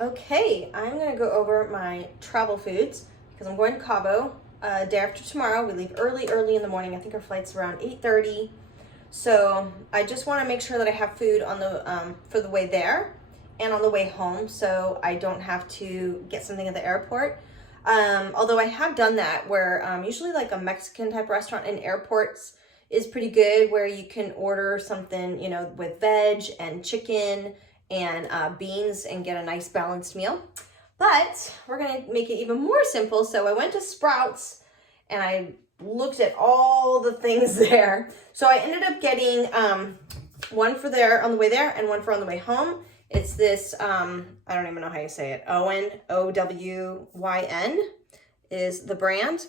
Okay, I'm gonna go over my travel foods because I'm going to Cabo day after tomorrow. We leave early in the morning. I think our flight's around 8:30. So I just want to make sure that I have food on the for the way there and on the way home, so I don't have to get something at the airport. Although I have done that where usually like a Mexican type restaurant in airports is pretty good, where you can order something, with veg and chicken and beans and get a nice balanced meal. But we're gonna make it even more simple. So I went to Sprouts and I looked at all the things there. So I ended up getting one for there on the way there and one for on the way home. It's this, I don't even know how you say it. Owen, Owyn is the brand.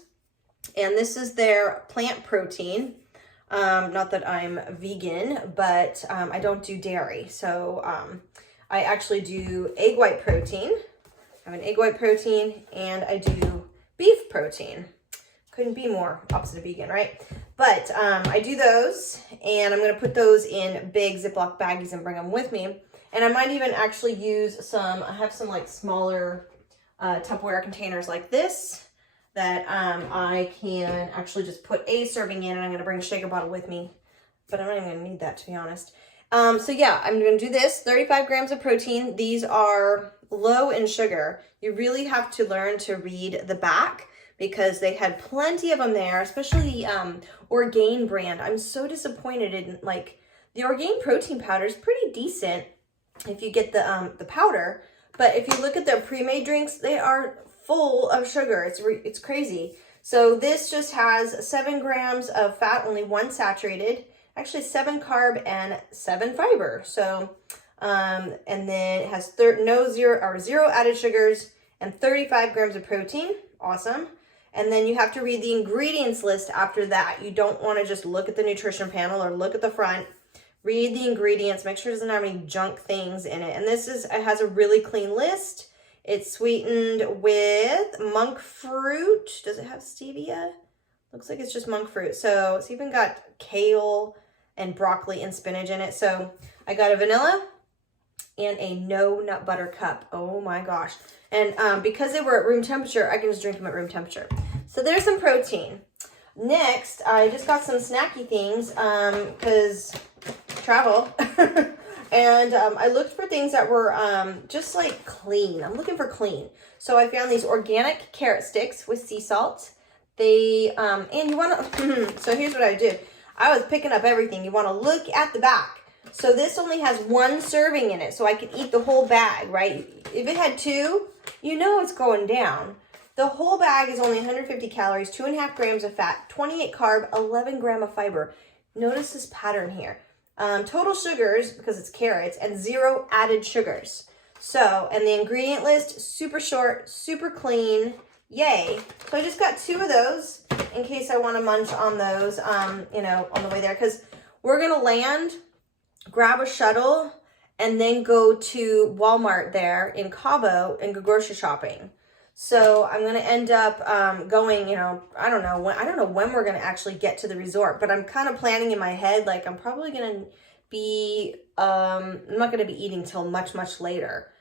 And this is their plant protein. Not that I'm vegan, but I don't do dairy. So I actually do egg white protein. I have an egg white protein and I do beef protein. Couldn't be more opposite of vegan, right? But I do those, and I'm going to put those in big Ziploc baggies and bring them with me. And I might even actually use some, I have some like smaller Tupperware containers like this that I can actually just put a serving in, and I'm going to bring a shaker bottle with me. But I'm not even going to need that, to be honest. So yeah, I'm going to do this, 35 grams of protein. These are low in sugar. You really have to learn to read the back, because they had plenty of them there, especially the Orgain brand. I'm so disappointed in, like, the Orgain protein powder is pretty decent if you get the powder, but if you look at their pre-made drinks, they are full of sugar. It's crazy. So this just has 7 grams of fat, only 1 saturated, actually 7 carb and 7 fiber. So, and then it has zero added sugars and 35 grams of protein. Awesome. And then you have to read the ingredients list after that. You don't want to just look at the nutrition panel or look at the front. Read the ingredients. Make sure it doesn't have any junk things in it. And it has a really clean list. It's sweetened with monk fruit. Does it have stevia? Looks like it's just monk fruit. So it's even got kale and broccoli and spinach in it. So I got a vanilla and a no nut butter cup. Oh my gosh. And because they were at room temperature, I can just drink them at room temperature. So there's some protein. Next, I just got some snacky things because travel. And I looked for things that were just like clean. I'm looking for clean. So I found these organic carrot sticks with sea salt. They, and you want to, so here's what I did. I was picking up everything. You want to look at the back. So this only has 1 serving in it, so I could eat the whole bag, right? If it had 2, you know it's going down. The whole bag is only 150 calories, 2.5 grams of fat, 28 carb, 11 gram of fiber. Notice this pattern here. Total sugars, because it's carrots, and 0 added sugars. So, and the ingredient list, super short, super clean. Yay. So I just got 2 of those in case I want to munch on those, on the way there, because we're going to land, grab a shuttle, and then go to Walmart there in Cabo and go grocery shopping. So I'm going to end up going, I don't know when we're going to actually get to the resort, but I'm kind of planning in my head, like I'm probably going to be, I'm not going to be eating till much later.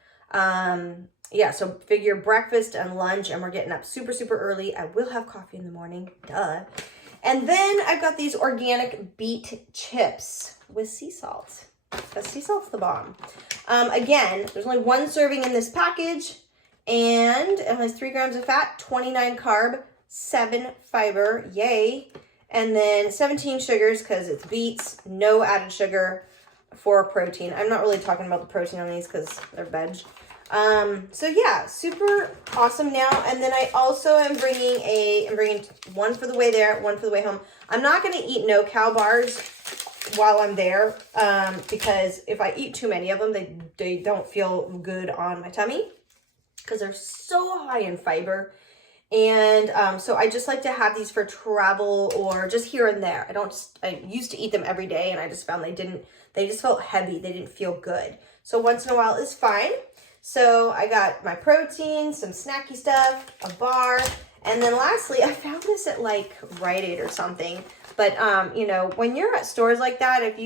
Yeah, so figure breakfast and lunch, and we're getting up super early. I will have coffee in the morning, duh. And then I've got these organic beet chips with sea salt. Because sea salt's the bomb. Again, there's only 1 serving in this package, and it has 3 grams of fat, 29 carb, 7 fiber, yay. And then 17 sugars because it's beets, no added sugar for protein. I'm not really talking about the protein on these because they're veg. So yeah, super awesome now. And then I also am bringing 1 for the way there, 1 for the way home. I'm not going to eat no-cal bars while I'm there, because if I eat too many of them, they don't feel good on my tummy because they're so high in fiber. And so I just like to have these for travel or just here and there. I used to eat them every day, and I just found they just felt heavy. They didn't feel good. So once in a while is fine. So I got my protein, some snacky stuff, a bar, and then lastly, I found this at like Rite Aid or something. But, when you're at stores like that, if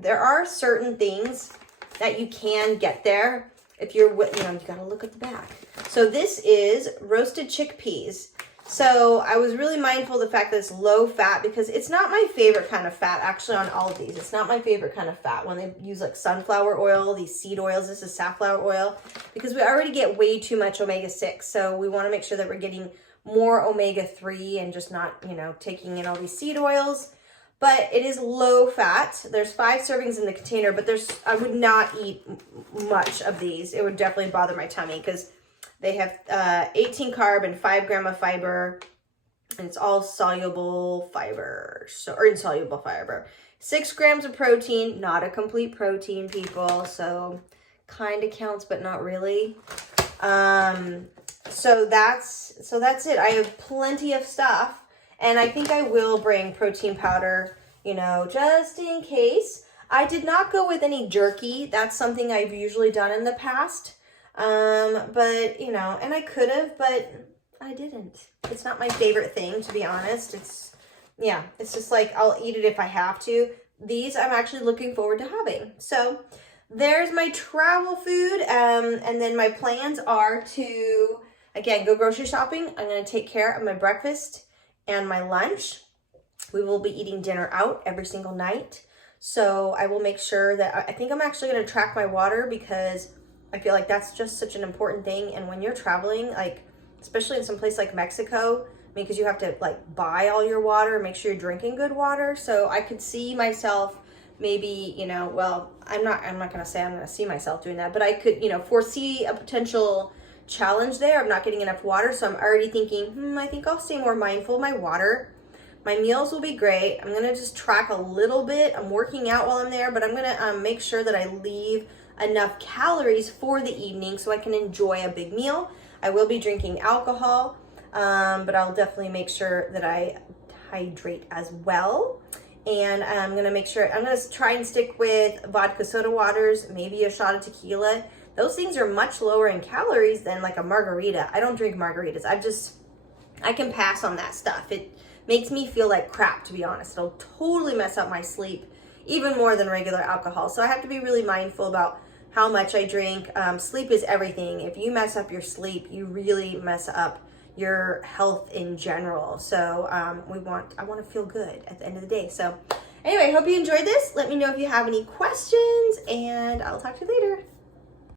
there are certain things that you can get there if you're, you know, you gotta look at the back. So this is roasted chickpeas. So I was really mindful of the fact that it's low fat because it's not my favorite kind of fat actually on all of these. It's not my favorite kind of fat when they use like sunflower oil, these seed oils. This is safflower oil because we already get way too much omega-6. So we want to make sure that we're getting more omega-3 and just not, you know, taking in all these seed oils. But it is low fat. There's 5 servings in the container, but I would not eat much of these. It would definitely bother my tummy because they have 18 carb and 5 gram of fiber, and it's all soluble fiber, or insoluble fiber. 6 grams of protein, not a complete protein, people, so kind of counts, but not really. So that's it. I have plenty of stuff, and I think I will bring protein powder, you know, just in case. I did not go with any jerky. That's something I've usually done in the past. But, you know, and I could have, but I didn't. It's not my favorite thing, to be honest. It's just like, I'll eat it if I have to. These I'm actually looking forward to having. So there's my travel food. And then my plans are to, again, go grocery shopping. I'm going to take care of my breakfast and my lunch. We will be eating dinner out every single night. So I will make sure that, I think I'm actually going to track my water because I feel like that's just such an important thing. And when you're traveling, like, especially in some place like Mexico, I mean, because you have to like buy all your water, make sure you're drinking good water. So I could see myself maybe, you know, well, I'm not going to say I'm going to see myself doing that, but I could, you know, foresee a potential challenge there of not getting enough water. So I'm already thinking, I think I'll stay more mindful of my water. My meals will be great. I'm going to just track a little bit. I'm working out while I'm there, but I'm going to make sure that I leave enough calories for the evening so I can enjoy a big meal. I will be drinking alcohol, but I'll definitely make sure that I hydrate as well. And I'm going to make sure, I'm going to try and stick with vodka soda waters, maybe a shot of tequila. Those things are much lower in calories than like a margarita. I don't drink margaritas. I can pass on that stuff. It makes me feel like crap, to be honest. It'll totally mess up my sleep, even more than regular alcohol. So I have to be really mindful about how much I drink. Sleep is everything. If you mess up your sleep, you really mess up your health in general. So I want to feel good at the end of the day. So anyway, I hope you enjoyed this. Let me know if you have any questions, and I'll talk to you later.